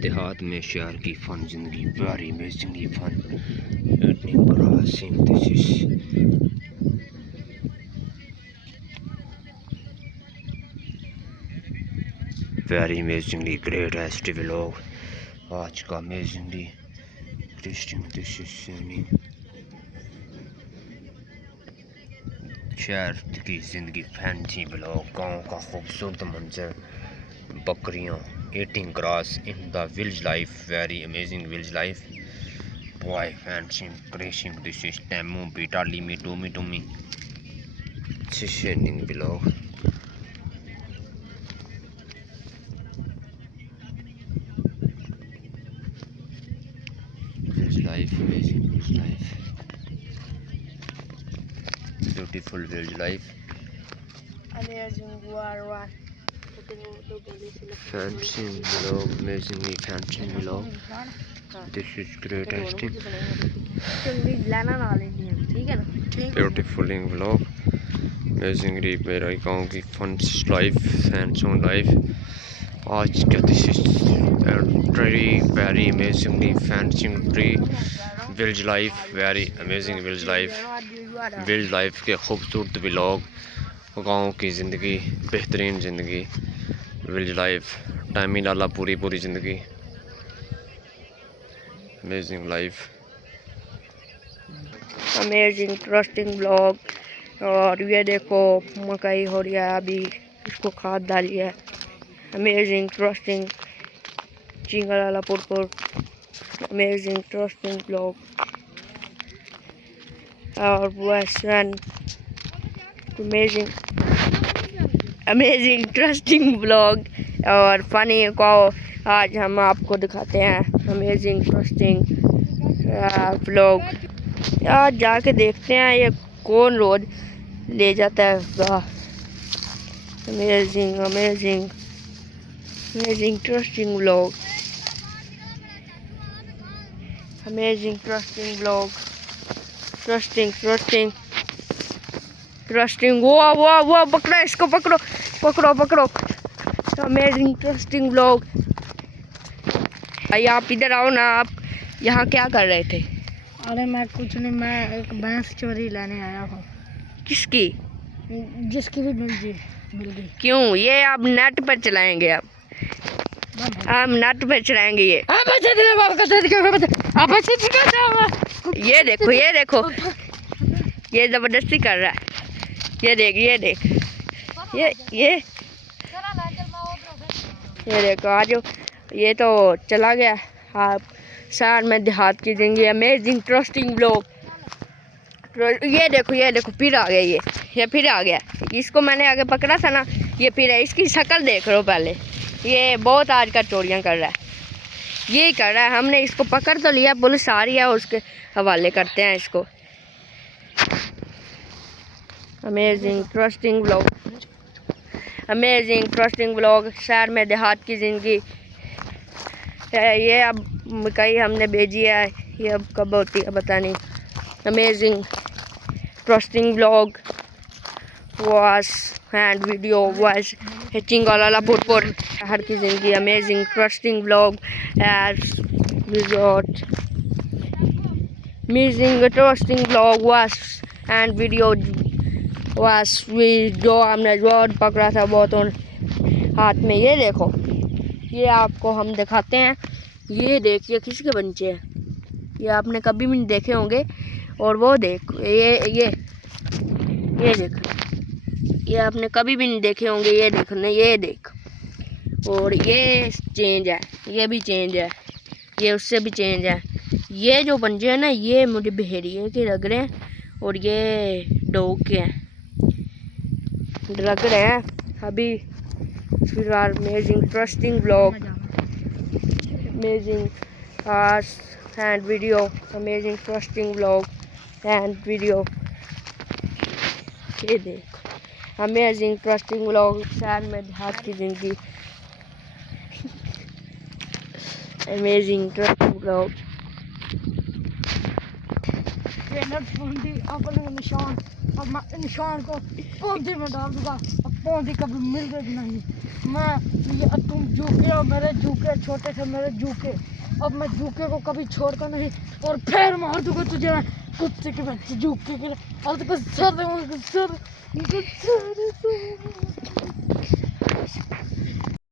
देहात में शहर की फन जिंदगी प्यारी में जिंदगी fun evening crossing this is very amazingly great ST vlog आज का amazingly interesting this is शहर की जिंदगी फैंसी ब्लॉग गाँव का खूबसूरत मंजर बकरियां eating grass in the village life very amazing village life boy fancy crashing this is Temu beta limi tumi this is ending vlog village life amazing village life beautiful village life amazing war fancy vlog amazingly fancy vlog this is great esting beautiful vlog amazingly मेरा गाँव की fun life hands-on life आज का this is very amazingly fancy village life very amazing village life के खूबसूरत vlog गाँव की ज़िंदगी बेहतरीन ज़िंदगी विलेज लाइफ टाइम ही डाला पूरी ज़िंदगी amazing life amazing interesting blog. और ये देखो मकई हो रही है, अभी इसको खाद डाली है। अमेजिंग इंटरेस्टिंग चिंगला पुरपुर अमेजिंग इंटरेस्टिंग ब्लॉग। और वेस्टर्न अमेजिंग इंटरेस्टिंग ब्लॉग और फनी को आज हम आपको दिखाते हैं अमेजिंग इंटरेस्टिंग ब्लॉग। यार जाके देखते हैं ये कौन रोज ले जाता है। Amazing interesting blog amazing interesting blog interesting वो पकड़ो इसको पकड़ो अमेजिंग इंटरेस्टिंग ब्लॉग। भाई आप इधर आओ ना, आप यहाँ क्या कर रहे थे? अरे मैं कुछ नहीं, मैं एक भैंस चोरी लाने आया हूँ। किसकी? जिसकी भी मिल गई। क्यों? ये आप नेट पर चलाएंगे? हम नेट पर चलाएंगे ये। ये देखो ये जबरदस्ती कर रहा है। ये देख ये देखो आज ये तो चला गया। आप शहर में देहात की जिंदगी अमेजिंग इंटरेस्टिंग ब्लॉग। ये देखो फिर आ गया ये फिर आ गया। इसको मैंने आगे पकड़ा था ना, ये फिर है। इसकी शक्ल देख लो पहले। ये बहुत आजकल चोरियां कर रहा है, यही कर रहा है। हमने इसको पकड़ तो लिया, पुलिस आ रही है, उसके हवाले करते हैं इसको। अमेजिंग इंटरेस्टिंग ब्लॉग शहर में देहात की ज़िंदगी। ये अब मकई हमने भेजी है, ये अब कब होती है पता नहीं। Amazing interesting blog was and video was चिंगला पुरपुर शहर की ज़िंदगी। Amazing interesting blog was and video जो हमने रोड पकड़ा था बहुत हाथ में। ये देखो, ये आपको हम दिखाते हैं। ये देखिए किसके बच्चे हैं, ये आपने कभी भी नहीं देखे होंगे। और वो देख ये देखो, ये आपने कभी भी नहीं देखे होंगे। ये देखो ना, ये देख। और ये चेंज है, ये भी चेंज है, ये उससे भी चेंज है। ये जो पंजे हैं ना, ये मुझे भेड़िए के लग रहे हैं और ये डॉग के हैं लग रहे हैं अभी फिलहाल। Amazing interesting blog amazing and video amazing interesting blog and video. ये देख अमेजिंग इंटरेस्टिंग ब्लॉग शहर में देहात की ज़िंदगी। Amazing interesting blog. अपने निशान को पौधे में डाल दूंगा। पौधी कभी मिल गई नहीं। मैं ये तुम जूके और मेरे जूके छोटे से मेरे जूके, अब मैं जूके को कभी छोड़ता नहीं और फिर मार दूंगा तुझे मैं कुत्ते के बच्चे जूके के। और तो सर